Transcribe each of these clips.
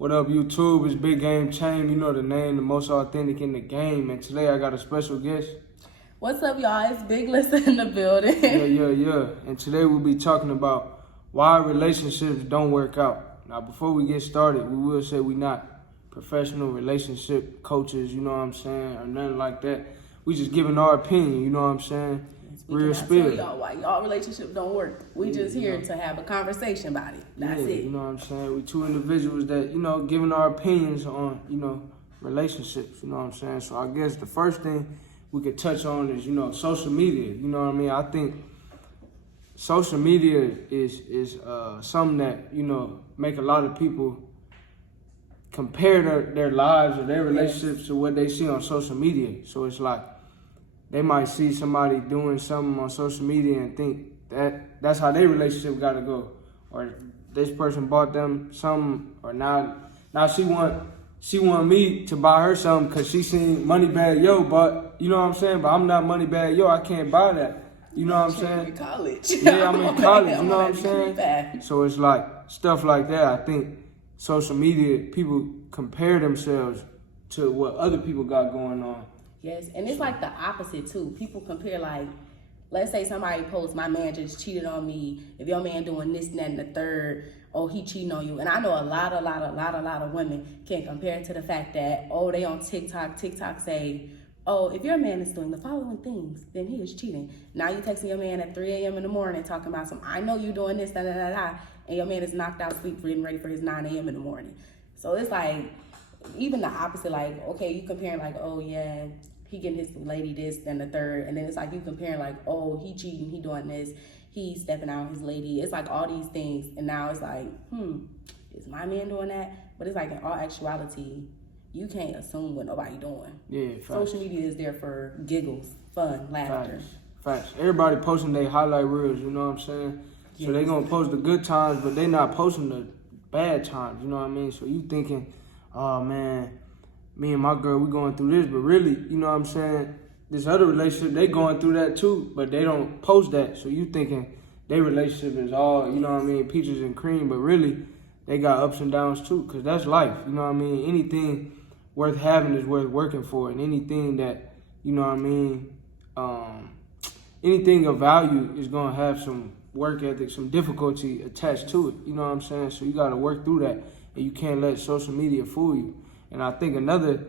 What up, YouTube? It's BigGameCham. You know the name, the most authentic in the game. And today I got a special guest. What's up, y'all? It's Big Lissa in the building. Yeah. And today we'll be talking about why relationships don't work out. Now, before we get started, we will say we're not professional relationship coaches, you know what I'm saying, or nothing like that. We just giving our opinion, you know what I'm saying? Real spill. Tell y'all why y'all relationships don't work. We just here to have a conversation about it. That's it. You know what I'm saying? We two individuals that, giving our opinions on, relationships, you know what I'm saying? So I guess the first thing we could touch on is, social media. You know what I mean? I think social media is something that, make a lot of people compare their lives or their relationships to what they see on social media. So it's like, they might see somebody doing something on social media and think that's how their relationship got to go, or this person bought them something, or now she want me to buy her something because she seen Moneybag Yo, but you know what I'm saying. But I'm not Moneybag Yo. I can't buy that. You know what I'm saying? I'm in college. Yeah, I'm in college. You know what I'm saying? So it's like stuff like that. I think social media, people compare themselves to what other people got going on. Yes, and it's like the opposite too. People compare, like, let's say somebody posts, my man just cheated on me. If your man doing this, that, and the third, oh, he cheating on you. And I know a lot of women can compare to the fact that, oh, they on TikTok say, oh, if your man is doing the following things, then he is cheating. Now you texting your man at 3 a.m. in the morning talking about some, I know you doing this, and your man is knocked out sleep, getting ready for his 9 a.m. in the morning. So it's like, even the opposite, like, okay, you comparing like, oh yeah, he getting his lady this, then the third, and then it's like you comparing like, oh, he cheating, he doing this, he stepping out his lady. It's like all these things, and now it's like, is my man doing that? But it's like in all actuality, you can't assume what nobody doing. Yeah, facts. Social media is there for giggles, fun, laughter. Facts. Everybody posting their highlight reels, you know what I'm saying? Yes. So they gonna post the good times, but they not posting the bad times, you know what I mean? So you thinking, oh man, me and my girl, we going through this, but really, you know what I'm saying, this other relationship, they going through that too, but they don't post that. So you thinking their relationship is all, you know what I mean, peaches and cream, but really, they got ups and downs too, because that's life, you know what I mean? Anything worth having is worth working for, and anything that, you know what I mean, anything of value is going to have some work ethic, some difficulty attached to it, you know what I'm saying? So you got to work through that, and you can't let social media fool you. And I think another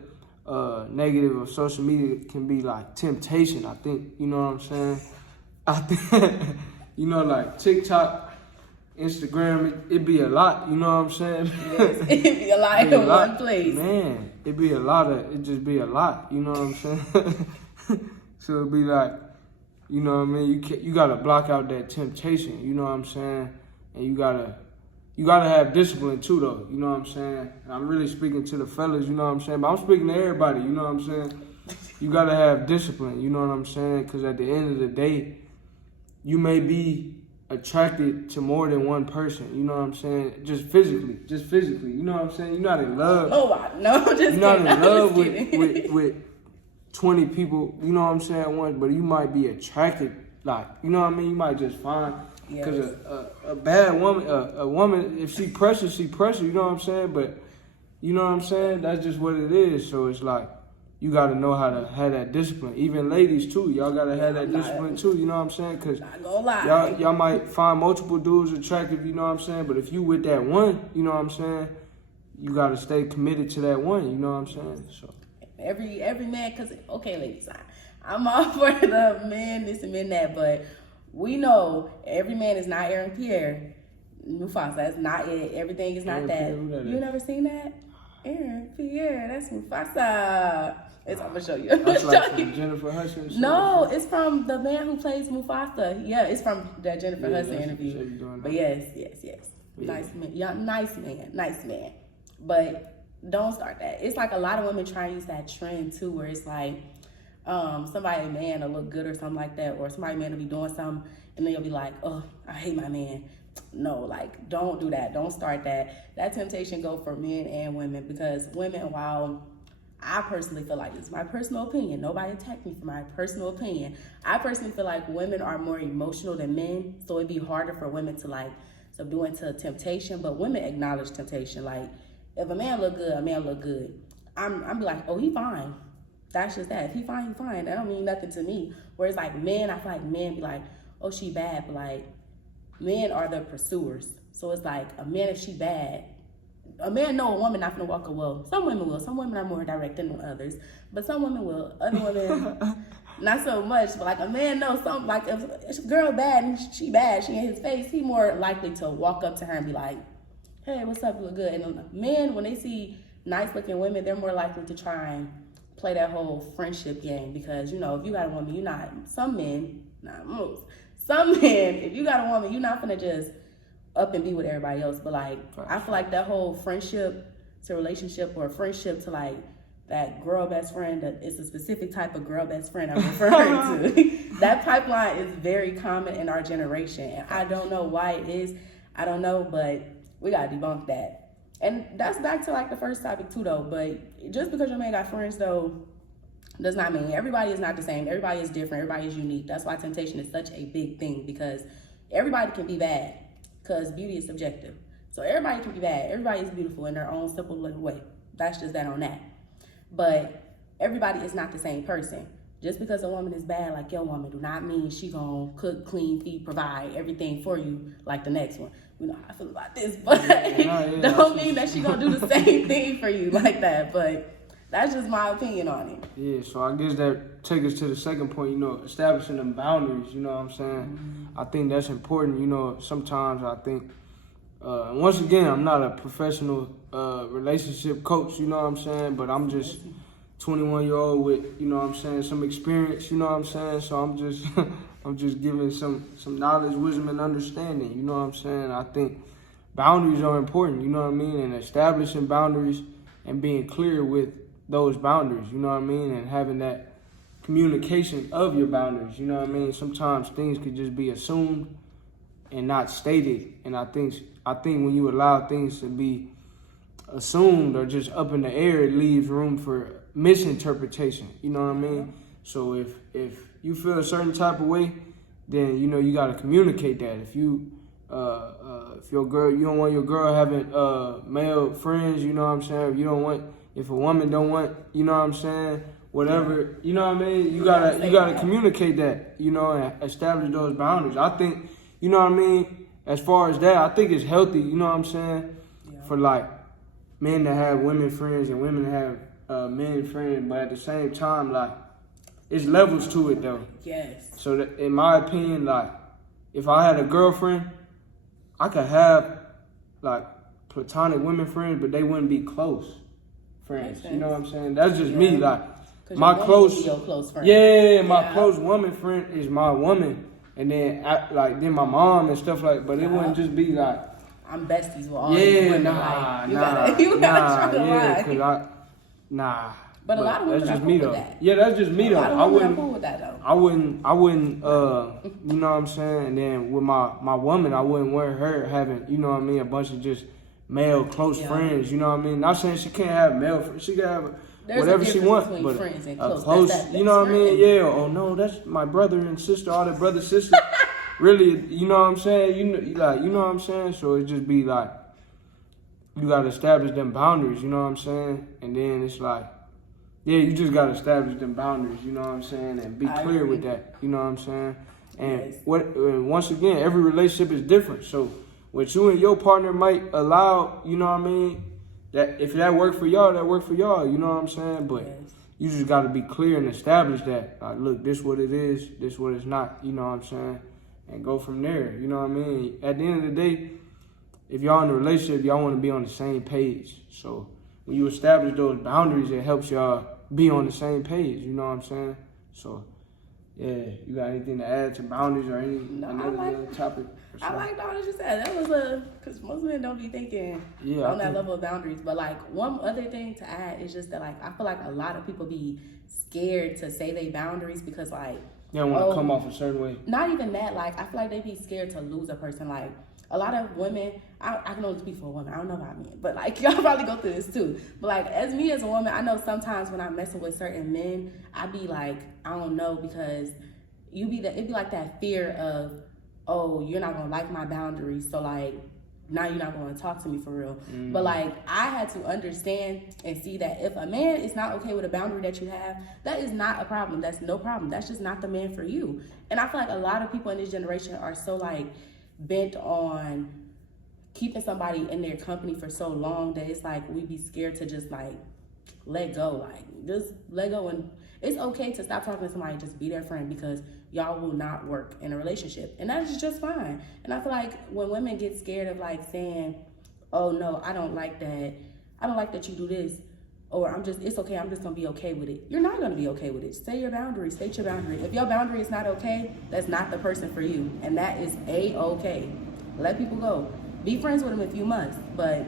negative of social media can be like temptation. I think, you know what I'm saying? I think, like TikTok, Instagram, it be a lot, you know what I'm saying? Yes, it be a lot in one place. Man, it just be a lot, you know what I'm saying? So it'd be like, you know what I mean? You gotta block out that temptation, you know what I'm saying? And you gotta have discipline too, though, you know what I'm saying? And I'm really speaking to the fellas, you know what I'm saying? But I'm speaking to everybody, you know what I'm saying? You gotta have discipline, you know what I'm saying? Because at the end of the day, you may be attracted to more than one person, you know what I'm saying? Just physically, you know what I'm saying? You're not in love. You're not in love with 20 people, you know what I'm saying, once, but you might be attracted, like, you know what I mean? You might just find, because a bad woman, a woman, if she pressures, you know what I'm saying? But, you know what I'm saying? That's just what it is. So it's like, you got to know how to have that discipline. Even ladies, too. Y'all got to have that discipline, too. You know what I'm saying? Because y'all might find multiple dudes attractive, you know what I'm saying? But if you with that one, you know what I'm saying? You got to stay committed to that one, you know what I'm saying? So Every man, because, okay, ladies, I'm all for the men this and men that, but we know every man is not Aaron Pierre. Mufasa, that's not it. Everything is not that. You never seen that? Aaron Pierre, that's Mufasa. I'm going to show you. That's like from Jennifer Hudson? No, it's from the man who plays Mufasa. Yeah, it's from that Jennifer Hudson interview. But yes. Yeah. Nice man. Yeah, nice man. But don't start that. It's like a lot of women try to use that trend too, where it's like, somebody man will look good or something like that, or somebody man will be doing something, and then you'll be like, oh, I hate my man. No, like, don't do that. Don't start that. That temptation go for men and women, because women, while I personally feel like, it's my personal opinion, nobody attack me for my personal opinion, I personally feel like women are more emotional than men, so it'd be harder for women to like subdue into temptation, but women acknowledge temptation. Like, If a man look good, a man look good. I'm be like, oh, he fine. That's just that. If he fine, he fine. That don't mean nothing to me. Whereas like men, I feel like men be like, oh, she bad, but like men are the pursuers. So it's like a man, if she bad, a man know a woman not gonna walk away. Well, some women will. Some women are more direct than others, but some women will. Other women, not so much. But like a man knows something. Like if a girl bad and she bad, she in his face, he more likely to walk up to her and be like, hey, what's up? You look good. And men, when they see nice looking women, they're more likely to try and play that whole friendship game, because you know, if you got a woman, you're not, some men, not most, some men, if you got a woman, you're not gonna just up and be with everybody else. But like, I feel like that whole friendship to relationship, or friendship to like that girl best friend, that it's a specific type of girl best friend I'm referring to. That pipeline is very common in our generation, and I don't know why it is. I don't know, but we gotta debunk that. And that's back to like the first topic too, though. But just because your man got friends, though, does not mean everybody is not the same. Everybody is different. Everybody is unique. That's why temptation is such a big thing, because everybody can be bad, because beauty is subjective. So everybody can be bad. Everybody is beautiful in their own simple little way. That's just that on that. But everybody is not the same person. Just because a woman is bad like your woman do not mean she gonna cook, clean, feed, provide everything for you like the next one. You know how I feel about this, but don't mean that she gonna do the same thing for you like that. But that's just my opinion on it. Yeah, so I guess that takes us to the second point, you know, establishing them boundaries, you know what I'm saying? I think that's important, you know. Sometimes I think, once again, I'm not a professional relationship coach, you know what I'm saying? But I'm just 21-year-old with, you know what I'm saying, some experience, you know what I'm saying? So I'm just I'm just giving some knowledge, wisdom, and understanding, you know what I'm saying? I think boundaries are important, you know what I mean? And establishing boundaries and being clear with those boundaries, you know what I mean? And having that communication of your boundaries, you know what I mean? Sometimes things could just be assumed and not stated. And I think when you allow things to be assumed or just up in the air, it leaves room for misinterpretation, you know what I mean? So if you feel a certain type of way, then you know you got to communicate that. If you if your girl, you don't want your girl having male friends, you know what I'm saying? If a woman don't want, you know what I'm saying, whatever, you know what I mean? You gotta communicate that, you know, and establish those boundaries. I think, you know what I mean, as far as that, I think it's healthy, you know what I'm saying, for like men to have women friends and women to have men friends, but at the same time, like, it's levels to it though. Yes. So that, in my opinion, like, if I had a girlfriend, I could have like platonic women friends, but they wouldn't be close friends. You know what I'm saying? That's just me. Like, my close, friend. Yeah, my close woman friend is my woman, and then then my mom and stuff like. But it wouldn't just be like I'm besties with all these women. Nah. But a lot of women that's just are me cool though. with that. Yeah, that's just me though. I wouldn't. Cool with that though. I wouldn't. You know what I'm saying? And then with my woman, I wouldn't want her having, you know what I mean, a bunch of just male close friends. You know what I mean? Not saying she can't have male friends. She can have whatever she wants, but friends and close. You know what I mean? Yeah. Oh no, that's my brother and sister. All the brother sister. Really, you know what I'm saying? You know what I'm saying? So it just be like, you gotta establish them boundaries. You know what I'm saying? And then it's like, yeah, you just gotta establish them boundaries, you know what I'm saying, and be clear with that, you know what I'm saying. And once again, every relationship is different. So what you and your partner might allow, you know what I mean, that if that work for y'all, that work for y'all, you know what I'm saying. But you just gotta be clear and establish that. Like, look, this what it is, this what it's not, you know what I'm saying, and go from there. You know what I mean. At the end of the day, if y'all in a relationship, y'all want to be on the same page. So when you establish those boundaries, it helps y'all be on the same page, you know what I'm saying? So, yeah, you got anything to add to boundaries or another topic? I like all that you said. That was because most men don't be thinking on that level of boundaries. But like, one other thing to add is just that, like, I feel like a lot of people be scared to say they boundaries because, like, they don't want to come off a certain way. Not even that. Like, I feel like they be scared to lose a person. Like, a lot of women, I can only speak for a woman. I don't know about men, but like, y'all probably go through this too. But like, as me as a woman, I know sometimes when I'm messing with certain men, I be like, I don't know, because it'd be like that fear of, oh, you're not gonna like my boundaries, so like, now you're not going to talk to me for real. But like, I had to understand and see that if a man is not okay with a boundary that you have, that is not a problem. That's no problem. That's just not the man for you. And I feel like a lot of people in this generation are so like bent on keeping somebody in their company for so long that it's like we be scared to just like let go. Like, just let go. And it's okay to stop talking to somebody and just be their friend, because y'all will not work in a relationship. And that is just fine. And I feel like when women get scared of like saying, oh no, I don't like that. I don't like that you do this. Or it's okay, I'm just gonna be okay with it. You're not gonna be okay with it. Say your boundary, state your boundary. If your boundary is not okay, that's not the person for you. And that is A-okay. Let people go. Be friends with them if you must, but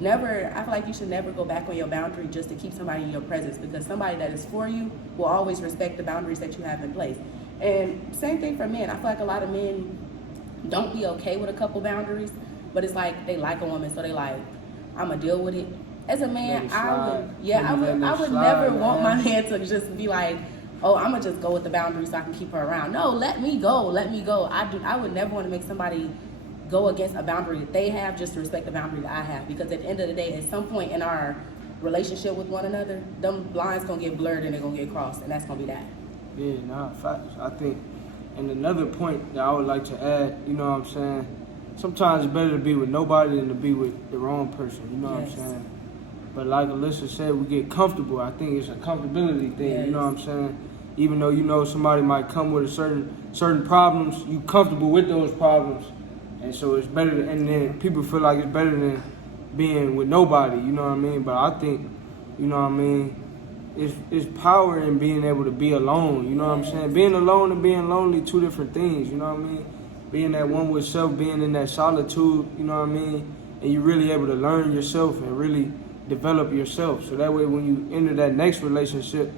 never, I feel like you should never go back on your boundary just to keep somebody in your presence, because somebody that is for you will always respect the boundaries that you have in place. And same thing for men. I feel like a lot of men don't be okay with a couple boundaries, but it's like they like a woman, so they like, I'm gonna deal with it. As a man, I would never want my man to just be like, oh, I'm gonna just go with the boundaries so I can keep her around. No, let me go. I would never want to make somebody go against a boundary that they have just to respect the boundary that I have, because at the end of the day, at some point in our relationship with one another, them lines gonna get blurred and they're gonna get crossed, and that's gonna be that. Yeah, nah, facts. I think, and another point that I would like to add, you know what I'm saying, sometimes it's better to be with nobody than to be with the wrong person, you know what I'm saying? But like Alyssa said, we get comfortable. I think it's a comfortability thing, you know what I'm saying? Even though you know somebody might come with a certain problems, you comfortable with those problems. And so it's better, and then people feel like it's better than being with nobody, you know what I mean? But I think, you know what I mean, it's power in being able to be alone, you know what I'm saying? Being alone and being lonely, two different things, you know what I mean? Being that one with self, being in that solitude, you know what I mean? And you're really able to learn yourself and really develop yourself. So that way when you enter that next relationship,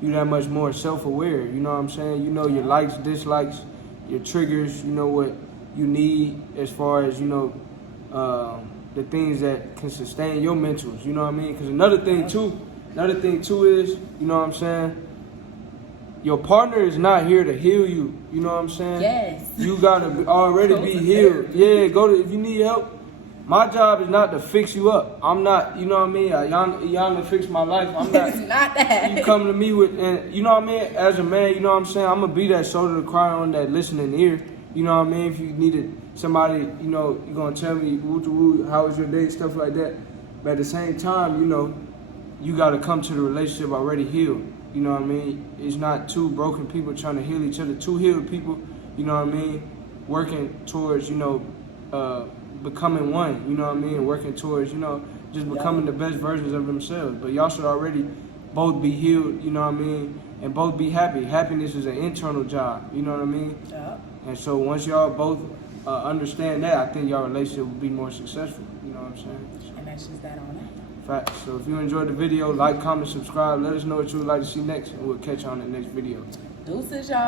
you're that much more self-aware, you know what I'm saying? You know your likes, dislikes, your triggers, you know what you need as far as, you know, the things that can sustain your mentals, you know what I mean? Because another thing too is, you know what I'm saying, your partner is not here to heal you, you know what I'm saying? Yes. You gotta already be healed. Yeah, if you need help. My job is not to fix you up. I'm not, you know what I mean? Y'all to fix my life. I'm not. It's not that. You come to me with, and you know what I mean? As a man, you know what I'm saying? I'm gonna be that shoulder to cry on, that listening ear. You know what I mean? If you needed somebody, you know, you're gonna tell me, woo, how was your day, stuff like that. But at the same time, you know, you gotta come to the relationship already healed. You know what I mean? It's not two broken people trying to heal each other. Two healed people, you know what I mean? Working towards, you know, becoming one, you know what I mean? Working towards, you know, just becoming the best versions of themselves. But y'all should already both be healed, you know what I mean? And both be happy. Happiness is an internal job, you know what I mean? Yeah. And so once y'all both understand that, I think y'all relationship will be more successful, you know what I'm saying? And that's just that on that. Facts. So if you enjoyed the video, like, comment, subscribe. Let us know what you would like to see next, and we'll catch you on the next video. Deuces, y'all.